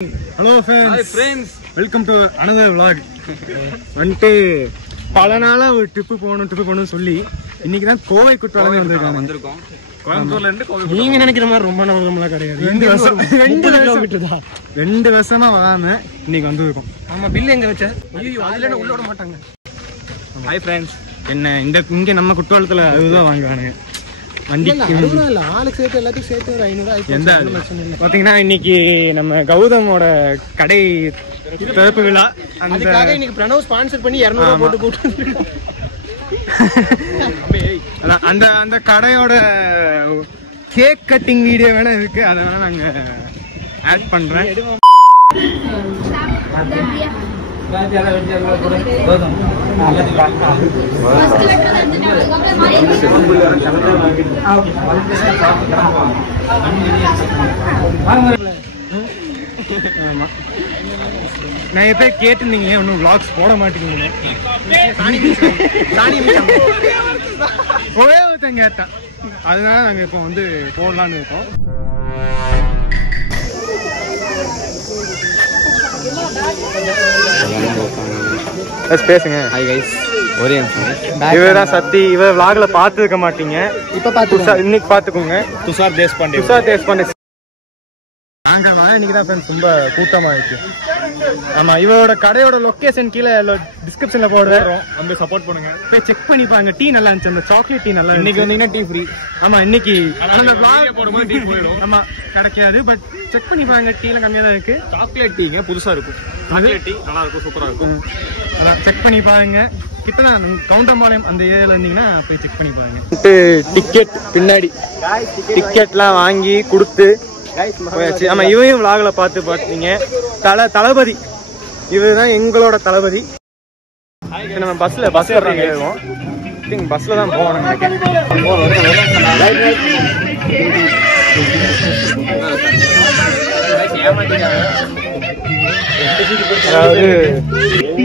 Hello friends. Hi friends. Welcome to another vlog. வந்துட்டு பல நாளா ஒரு ட்ரிப் போகணும் சொல்லி இன்னைக்கு தான் கோவை குற்றாலம் வந்திருக்கோம். கோயம்புத்தூர்ல இருந்து கோவை. நீங்க நினைக்கிற மாதிரி ரொம்ப நாளா கிடையாது. 2 வருஷமா வராம இன்னைக்கு வந்திருக்கோம். ஆமா பில் எங்க வச்ச? ஐயோ அதுல உள்ள விட மாட்டாங்க. Hi friends. என்ன இங்க நம்ம குற்றாலத்துல அதுதான் வாங்குவானுங்க. பாத்தீங்கன்னா இன்னைக்கு நம்ம கௌதமோட கடை திறப்பு விழா, அதுக்காக இன்னைக்கு பிரணவ் ஸ்பான்சர் பண்ணி 200 போட்டு கூட்டு அந்த கடையோட கேக் கட்டிங் வீடியோ வேணா இருக்கு, அதனால நாங்க ஆட் பண்றேன். நான் எப்ப கேட்டிருந்தீங்க ஒன்னும் vlogs போட மாட்டேங்க, ஒரே ஒருத்தன் கேட்டான், அதனால நாங்க இப்போ வந்து போடலான்னு இருக்கோம். பேசுங்க. ஹாய் கைஸ், ஒரே இவர்தான் சத்தி. இவர் vlogல பார்த்துருக்க மாட்டீங்க, இப்ப பார்த்து இன்னைக்கு பார்த்துக்கோங்க. துஷார் தேஷ்பாண்டே. நாங்க இன்னைக்கு தான் ஃப்ரெண்ட்ஸ் ரொம்ப கூட்டமா இருக்கு. ஆமா, இவரோட கடையோட லொகேஷன் கீழே டிஸ்கிரிப்ஷன்ல போடுறோம், வந்து சப்போர்ட் பண்ணுங்க. போய் செக் பண்ணி பாருங்க. டீ நல்லா இருந்துச்சு, அந்த சாக்லேட் டீ நல்லா. இன்னைக்கு வந்தீங்கன்னா டீ ஃப்ரீ. ஆமா, இன்னைக்கு போடும்போது டீ போயிடும். ஆமா, கிடைக்காது, பட் செக் பண்ணி பாருங்க. டீலாம் கம்மியா தான் இருக்கு. சாக்லேட் டீங்க புதுசா இருக்கும், சாக்லேட் டீ நல்லா இருக்கும், சூப்பரா இருக்கும். அதான் செக் பண்ணி பாருங்க. இப்பதான் கவுண்டம்பாளையம் அந்த ஏரியால இருந்தீங்கன்னா போய் செக் பண்ணி பாருங்க. டிக்கெட் பின்னாடி டிக்கெட்லாம் வாங்கி கொடுத்து போயாச்சு. ஆமா, இவரையும் vlogல பாத்தீங்க. தளபதி இவர்தான் எங்களோட தளபதி. நம்ம பஸ்ல ஏறுவோம். பஸ்ல தான் போகணும்.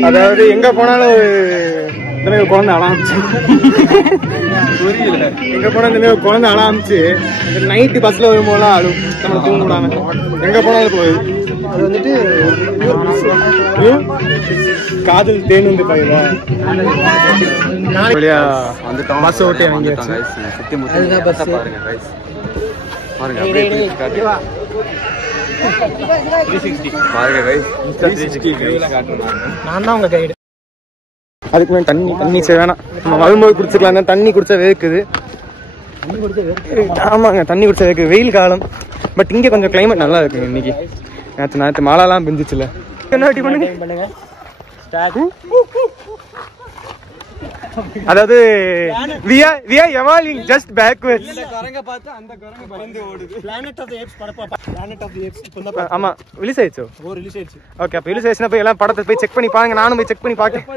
அதாவது எங்க போனாலும் ஒரு குழந்தை அழாமிச்சு, புரியல. எங்க போனா இந்த குழந்தை அழாமிச்சு. நைட்டு பஸ்ல வரும்போதெல்லாம் அழும், நம்ம தூங்க விடாம. எங்க போனாலும் போகுது. அது வந்துட்டு காதல் தேன் வந்து பயில பஸ் ஓட்டி வாங்கியாச்சு. நான் தான் உங்க கைடு. அதுக்கு மேலே தண்ணி சரி வேணாம், நம்ம வரும்போது குடிச்சுக்கலாம். தான் தண்ணி குடிச்சா வேர்க்குது. ஆமாங்க, தண்ணி குடிச்சா வேர்க்குது. வெயில் காலம், பட் இங்கே கொஞ்சம் கிளைமேட் நல்லா இருக்குங்க. இன்னைக்கு நேற்று மழைலாம் பெஞ்சிச்சுல. என்ன வாட்டி பண்ணுங்க. அதாவது we are evolving just backwards. இந்த குரங்க பார்த்து அந்த குரங்கு பறந்து ஓடுது. Planet of the Apes படப்பா. Planet of the Apes இப்ப ஆமா ரிலீஸ் ஆயிடுச்சு. ரிலீஸ் ஆயிடுச்சு. ஓகே, அப்ப ரிலீஸ் ஆயிடுச்சுனா போய் எல்லாம் படத்தை போய் செக் பண்ணி பாருங்க. நானும் போய் செக் பண்ணி பார்க்கறேன்.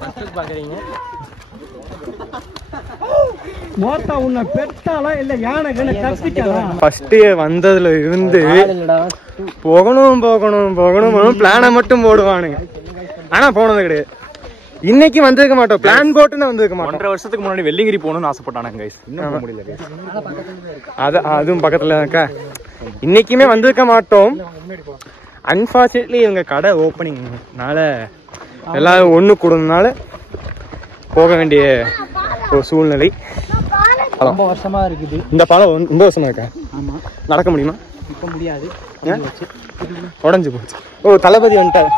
ஃபர்ஸ்ட் பாக்குறீங்க. மோட்டா உன்ன பெட்டாலா இல்ல யானை கண்ண கத்திக்கலா. ஃபர்ஸ்ட் வந்ததுல இருந்து போகணும் பிளானை மட்டும் போடுவானுங்க, ஆனா போனது கிடையாது. இன்னைக்கு வந்திருக்க மாட்டோம், பிளான் போட்டுன்னு வந்திருக்க மாட்டோம். 1.5 வருஷத்துக்கு முன்னாடி வெள்ளிங்கிரி போகணும்னு ஆசைப்பட்டானுங்க கைஸ், இன்னும் போக முடியல. அதுவும் பக்கத்துல இருக்கா. இன்னைக்குமே வந்திருக்க மாட்டோம். அன்பார்ச்சுனேட்லி இவங்க கடை ஓப்பனிங்னால எல்லாரும் ஒண்ணு கூடனால போக வேண்டிய ஒரு சூழ்நிலை. ரொம்ப வருஷமா இருக்குது இந்த பாலம். ரொம்ப வருஷமா இருக்கா. ஆமா, நடக்க முடியுமா? இப்ப முடியாது, உடஞ்சு போச்சு. ஓ, தளபதி வந்துட்டார்.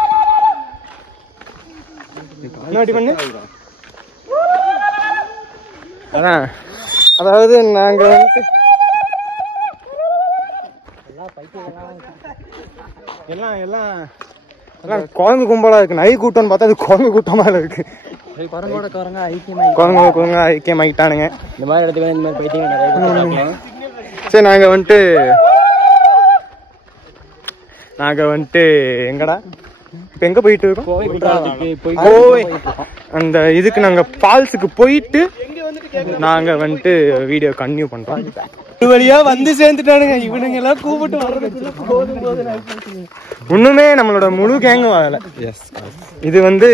அதான், அதாவது நாங்க வந்து எல்லாம் குரங்கு கும்பலா இருக்கு. நை கூட்டம்னு பார்த்தா அது குரங்கு கூட்டமா இருக்கு. குரங்கு ஐக்கியமாயிட்டானுங்க. இந்த மாதிரி இடத்துக்கு இந்த மாதிரி பைத்தியம். சரி, நாங்க வந்துட்டு எங்கடா இப்ப எங்க போயிட்டு இருக்கோம்? அந்த இதுக்கு நாங்க ஃபால்ஸுக்கு போயிட்டு நாங்க வந்துட்டு வீடியோ கன்டினியூ பண்றோம். இது வழியா வந்து சேர்ந்துட்டானுங்க. இவனுங்க எல்லாம் கூப்பிட்டு வர்றதுக்குள்ள ஒண்ணுமே நம்மளோட முழு கேங்கும் வரல. இது வந்து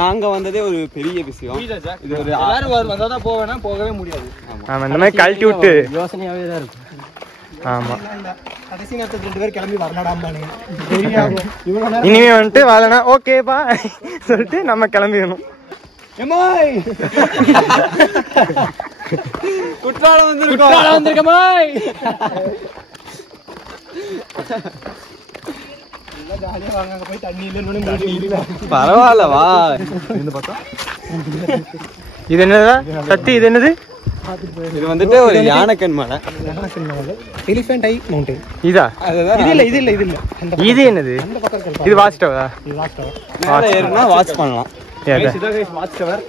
நாங்க வந்ததே ஒரு பெரிய விஷயம். இது ஒரு எல்லாரும் வந்தாதான் போவேனா, போகவே முடியாது. ஆமா, இந்த மாதிரி கழட்டி விட்டு யோசனையாவே தான் இருக்கும். ஆமா கடைசி நேரத்துல 2 பேர் கிளம்பி வரலாடாம்பானுங்க. இனிமே வந்துட்டு வாழனா ஓகேப்பா சொல்லிட்டு நம்ம கிளம்பிடணும். எம்மாய் குற்றாலம் வந்திருக்கமாய் ஜாலியா வாங்க. அங்க போய் தண்ணி இல்லைன்னு பரவாயில்ல வா. இது என்னதா சத்தி? இது என்னது? இது வந்துட்டு ஒரு யானைக்கண் மலை. எலிஃபென்ட் ஐ மவுண்டன். இதா? இது இல்ல இது என்னது? இது வாட்ச் டவரா? இது வாட்ச் டவர். மேல ஏறினா வாட்ச் பண்ணலாம்.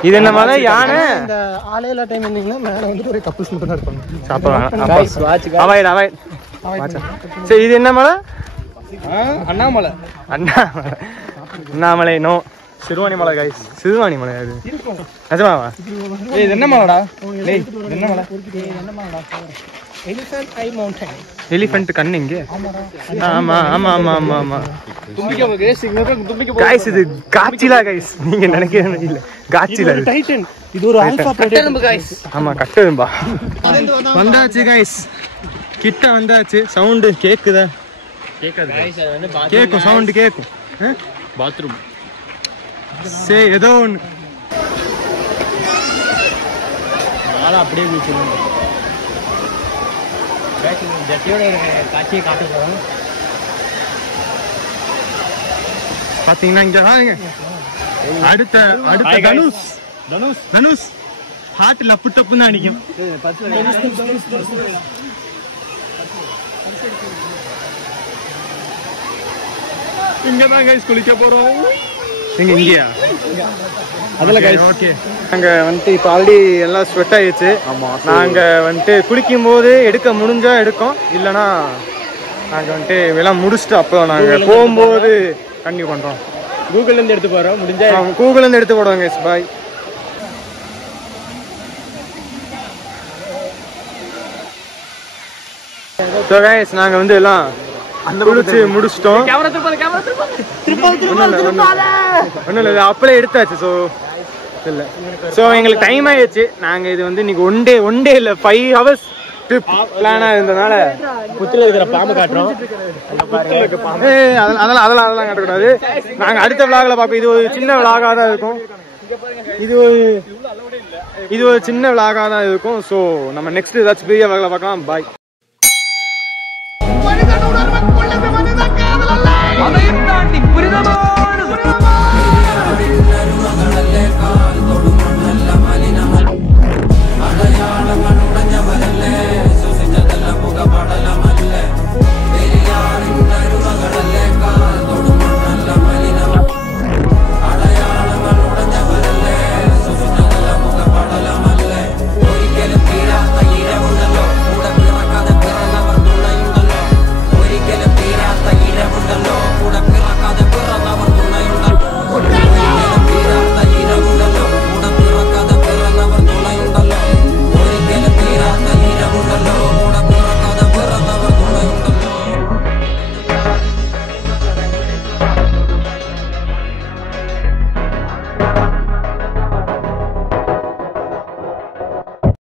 இது என்ன மலை? யானை. இந்த ஆலையில டைம் வந்தீங்கன்னா மேல வந்துட்டு ஒரு கப்புள்ஸ் மட்டும் தான் இருப்பாங்க. சாப்பிடுவாங்க. அவாய்ட். சரி, இது என்ன மலை? அண்ணாமலை. அண்ணாமலை நோ. சிறுவாணி மலை கைஸ். சிறுவாணி மலை அது நிஜமாவா? இது என்ன மலைடா? என்ன மலை? எலிஃபென்ட் ஐ மவுண்டன். எலிஃபென்ட் கண்ணு இங்க. ஆமா. தும்பிக்கை கைஸ் இது காட்சிலா கைஸ்? நீங்க நினைக்கிறீங்க இல்ல, காட்சிலா. டைட்டன். இது ஒரு ஆல்பா கட்டெலும்பு கைஸ். ஆமா, கட்டெலும்பா. வந்தாச்சு கைஸ், கிட்ட வந்தாச்சு. சவுண்ட் கேக்குதா? கேக்கும், சவுண்ட் கேக்கும். பாத்ரூம் சரி, ஏதோ ஒன்று அப்படியே ஜட்டியோட காட்சியை காட்ட போறோம். பாத்தீங்கன்னா இங்க வாங்க. அடுத்த தனுஷ் ஹார்ட் லப்பு டப்புன்னு அடிக்கும். இங்கதான் கைஸ் குளிக்க போறோம். இங்கயா? அதுல கைஸ் ஓகே. நாங்க வந்துட்டு இப்போ ஆல்ரெடி எல்லாம் ஸ்வெட் ஆயிடுச்சு. நாங்க வந்துட்டு குளிக்கும் போது எடுக்க முடிஞ்சா எடுக்கோம், இல்லைன்னா நாங்க வந்துட்டு எல்லாம் முடிச்சுட்டு அப்போ நாங்க போகும்போது கண்டினியூ பண்றோம். கூகுள்ல இருந்து எடுத்து போறோம். முடிஞ்சா கூகுள்ல இருந்து எடுத்து போடுவோம் கைஸ். பாய். ஸோ கைஸ், நாங்க வந்து எல்லாம் குளிச்சு முடிச்சிட்டோம். ஒன்றும் இல்லை, அப்பளே எடுத்தாச்சு. ஸோ எங்களுக்கு டைம் ஆயிடுச்சு. நாங்கள் இது வந்து இன்னைக்கு ஒன் டே இல்லை 5 hours ட்ரிப் பிளானாக இருந்ததுனால புத்துல இருக்கிற பாம்பு காட்டுறோம். அதெல்லாம் காட்டக்கூடாது. நாங்கள் அடுத்த விளாகில் பார்ப்போம். இது ஒரு சின்ன விளாகாக தான் இருக்கும். இது ஒரு சின்ன விளாகாக தான் இருக்கும். ஸோ நம்ம நெக்ஸ்ட் ஏதாச்சும் பெரிய விளாகில் பார்க்கலாம். பாய்.